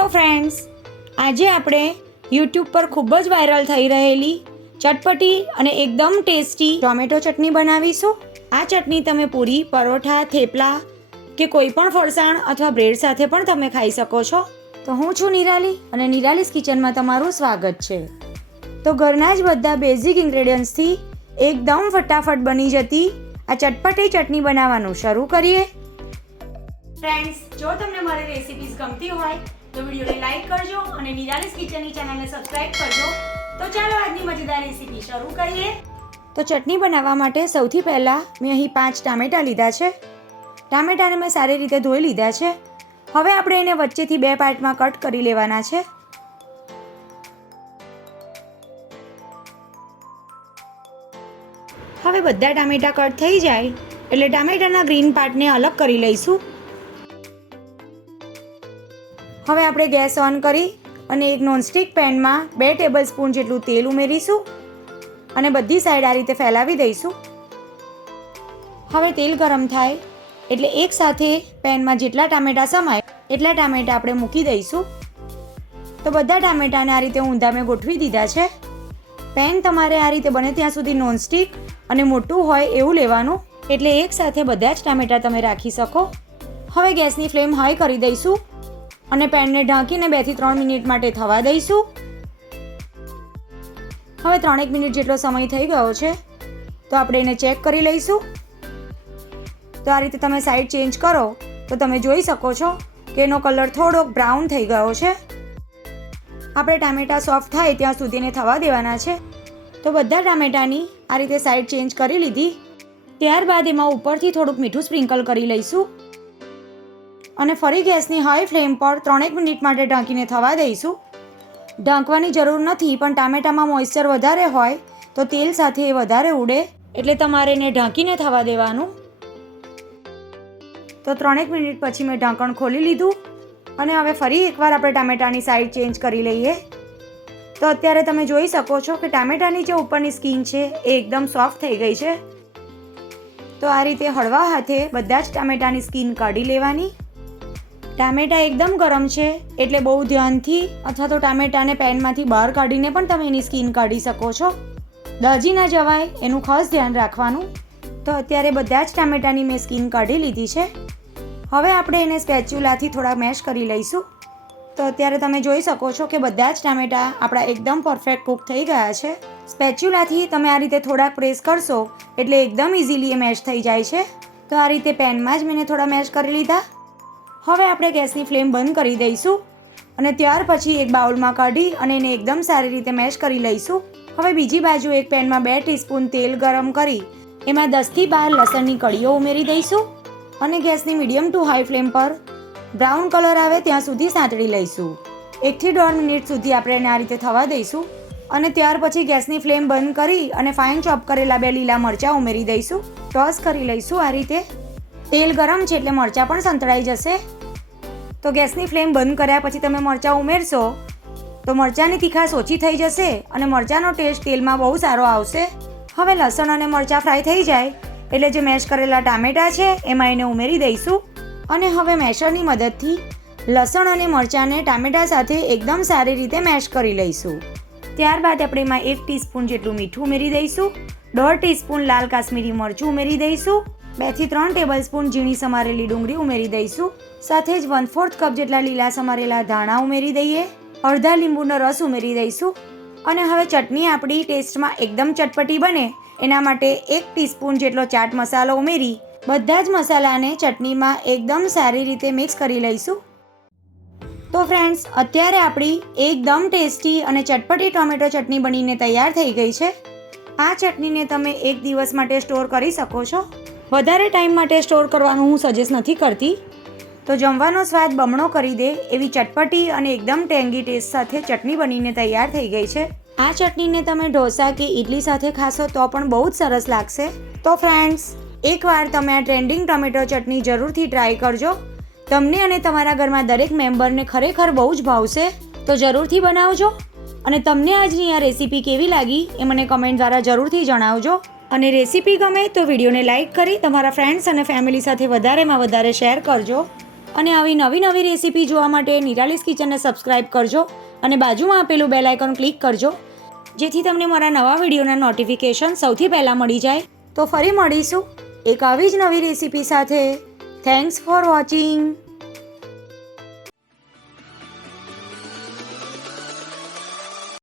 Hello friends, આજે આપણે YouTube પર ખૂબ જ વાયરલ થઈ રહેલી ચટપટી અને એકદમ ટેસ્ટી ટોમેટો ચટણી બનાવીશું. આ ચટણી તમે પૂરી, પરોઠા, થેપલા કે કોઈ પણ ફરસાણ અથવા બ્રેડ સાથે પણ તમે ખાઈ શકો છો. તો હું છું નિરાલી અને નિરાલીસ કિચનમાં તમારું સ્વાગત છે. તો ઘરના જ બધા બેઝિક ઇન્ગ્રેડિયન્ટ્સથી એકદમ ફટાફટ બની જતી આ ચટપટી ચટણી બનાવવાનું શરૂ કરીએ. ફ્રેન્ડ્સ, જો તમને મારી રેસિપીઝ ગમતી હોય તો વિડીયોને લાઈક કરજો અને નિરાલીસ કિચનની ચેનલને સબસ્ક્રાઇબ કરજો. તો ચાલો આજની મજેદાર રેસિપી શરૂ કરીએ. તો ચટણી બનાવવા માટે સૌથી પહેલાં મેં અહીં 5 ટામેટાં લીધા છે. ટામેટાને મેં સારી રીતે ધોઈ લીધા છે. હવે આપણે એને વચ્ચેથી 2 પાર્ટમાં કટ કરી લેવાના છે. હવે બધા ટામેટાં કટ થઈ જાય એટલે ટામેટાના ગ્રીન પાર્ટને અલગ કરી લઈશું. હવે આપણે ગેસ ઓન કરી અને એક નોનસ્ટિક પેનમાં 2 ટેબલસ્પૂન જેટલું તેલ ઉમેરીશું અને બધી સાઈડ આ રીતે ફેલાવી દઈશું. હવે તેલ ગરમ થાય એટલે એક સાથે પેનમાં જેટલા ટામેટાં સમાય એટલા ટામેટાં આપણે મૂકી દઈશું. તો બધા ટામેટાને આ રીતે ઊંધા મેં ગોઠવી દીધા છે. પેન તમારે આ રીતે બને ત્યાં સુધી નોનસ્ટિક અને મોટું હોય એવું લેવાનું, એટલે એક સાથે બધા જ ટામેટાં તમે રાખી શકો. હવે ગેસની ફ્લેમ હાઈ કરી દઈશું અને પેનને ઢાંકીને 2 થી 3 મિનિટ માટે થવા દઈશું. હવે 3 મિનિટ જેટલો સમય થઈ ગયો છે તો આપણે એને ચેક કરી લઈશું. તો આ રીતે તમે સાઈડ ચેન્જ કરો તો તમે જોઈ શકો છો કે એનો કલર થોડોક બ્રાઉન થઈ ગયો છે. આપણે ટામેટાં સોફ્ટ થાય ત્યાં સુધી એને થવા દેવાના છે. તો બધા ટામેટાની આ રીતે સાઈડ ચેન્જ કરી લીધી. ત્યારબાદ એમાં ઉપરથી થોડુંક મીઠું સ્પ્રિંકલ કરી લઈશું અને ફરી ગેસની હાઈ ફ્લેમ પર 3 મિનિટ માટે ઢાંકીને થવા દઈશું. ઢાંકવાની જરૂર નથી, પણ ટામેટામાં મોઇસ્ચર વધારે હોય તો તેલ સાથે એ વધારે ઉડે, એટલે તમારે એને ઢાંકીને થવા દેવાનું. તો 3 મિનિટ પછી મેં ઢાંકણ ખોલી લીધું અને હવે ફરી એકવાર આપણે ટામેટાની સાઈડ ચેન્જ કરી લઈએ. તો અત્યારે તમે જોઈ શકો છો કે ટામેટાની જે ઉપરની સ્કીન છે એ એકદમ સોફ્ટ થઈ ગઈ છે. તો આ રીતે હળવા હાથે બધા જ ટામેટાની સ્કીન કાઢી લેવાની. ટામેટાં એકદમ ગરમ છે એટલે બહુ ધ્યાનથી અથવા તો ટામેટાને પેનમાંથી બહાર કાઢીને પણ તમે એની સ્કીન કાઢી શકો છો. દાજી ના જવાય એનું ખાસ ધ્યાન રાખવાનું. તો અત્યારે બધા જ ટામેટાની મેં સ્કીન કાઢી લીધી છે. હવે આપણે એને સ્પેચ્યુલાથી થોડા મેશ કરી લઈશું. તો અત્યારે તમે જોઈ શકો છો કે બધા જ ટામેટાં આપણા એકદમ પરફેક્ટ કૂક થઈ ગયા છે. સ્પેચ્યુલાથી તમે આ રીતે થોડાક પ્રેસ કરશો એટલે એકદમ ઇઝીલી એ મેશ થઈ જાય છે. તો આ રીતે પેનમાં જ મેં થોડા મેશ કરી લીધા. હવે આપણે ગેસની ફ્લેમ બંધ કરી દઈશું અને ત્યાર પછી એક બાઉલમાં કાઢી અને એને એકદમ સારી રીતે મેશ કરી લઈશું. હવે બીજી બાજુ એક પેનમાં 2 ટીસ્પૂન તેલ ગરમ કરી એમાં 10 થી 12 લસણની કળીઓ ઉમેરી દઈશું અને ગેસની મીડિયમ ટુ હાઈ ફ્લેમ પર બ્રાઉન કલર આવે ત્યાં સુધી સાંતળી લઈશું. 1 થી 1.5 મિનિટ સુધી આપણે એને આ રીતે થવા દઈશું અને ત્યાર પછી ગેસની ફ્લેમ બંધ કરી અને ફાઇન ચોપ કરેલા 2 લીલા મરચાં ઉમેરી દઈશું. ટોસ કરી લઈશું આ રીતે. તેલ ગરમ છે એટલે મરચાં પણ સંતળાઈ જશે. તો ગેસની ફ્લેમ બંધ કર્યા પછી તમે મરચાં ઉમેરશો તો મરચાંની તીખાશ ઓછી થઈ જશે અને મરચાંનો ટેસ્ટ તેલમાં બહુ સારો આવશે. હવે લસણ અને મરચાં ફ્રાય થઈ જાય એટલે જે મેશ કરેલા ટામેટાં છે એમાં એને ઉમેરી દઈશું અને હવે મેશરની મદદથી લસણ અને મરચાંને ટામેટાં સાથે એકદમ સારી રીતે મેશ કરી લઈશું. ત્યારબાદ આપણે એમાં 1 ટીસ્પૂન જેટલું મીઠું ઉમેરી દઈશું, 1.5 ટીસ્પૂન લાલ કાશ્મીરી મરચું ઉમેરી દઈશું, 2 થી 3 ટેબલસ્પૂન ઝીણી સમારેલી ડુંગળી ઉમેરી દઈશું. સાથે જ 1/4 કપ જેટલા લીલા સમારેલા ધાણા ઉમેરી દઈએ, અડધા લીંબુનો રસ ઉમેરી દઈશું અને હવે ચટણી આપણી ટેસ્ટમાં એકદમ ચટપટી બને એના માટે 1 ટીસ્પૂન જેટલો ચાટ મસાલો ઉમેરી બધા જ મસાલાને ચટણીમાં એકદમ સારી રીતે મિક્સ કરી લઈશું. તો ફ્રેન્ડ્સ, અત્યારે આપણી એકદમ ટેસ્ટી અને ચટપટી ટોમેટો ચટણી બનીને તૈયાર થઈ ગઈ છે. આ ચટણીને તમે 1 દિવસ માટે સ્ટોર કરી શકો છો. વધારે ટાઈમ માટે સ્ટોર કરવાનું હું સજેસ્ટ નથી કરતી. તો જમવાનો સ્વાદ બમણો કરી દે એવી ચટપટી અને એકદમ ટેંગી ટેસ્ટ સાથે ચટણી બનીને તૈયાર થઈ ગઈ છે. આ ચટણીને તમે ઢોસા કે ઇડલી સાથે ખાશો તો પણ બહુ જ સરસ લાગશે. તો ફ્રેન્ડ્સ, એકવાર તમે આ ટ્રેન્ડિંગ ટોમેટો ચટણી જરૂરથી ટ્રાય કરજો. તમને અને તમારા ઘરમાં દરેક મેમ્બરને ખરેખર બહુ જ ભાવશે. તો જરૂરથી બનાવજો અને તમને આજની આ રેસીપી કેવી લાગી એ મને કમેન્ટ દ્વારા જરૂરથી જણાવજો. અને રેસીપી ગમે તો વિડીયોને લાઇક કરી તમારા ફ્રેન્ડ્સ અને ફેમિલી સાથે વધારેમાં વધારે શેર કરજો. અને આવી નવી નવી રેસીપી જોવા માટે નિરાલીસ કિચનને સબસ્ક્રાઇબ કરજો અને બાજુમાં આપેલું બેલ આઇકોન ક્લિક કરજો, જેથી તમને મારા નવા વિડીયોના નોટિફિકેશન સૌથી પહેલાં મળી જાય. તો ફરી મળીશું એક આવી જ નવી રેસીપી સાથે. Thanks for watching.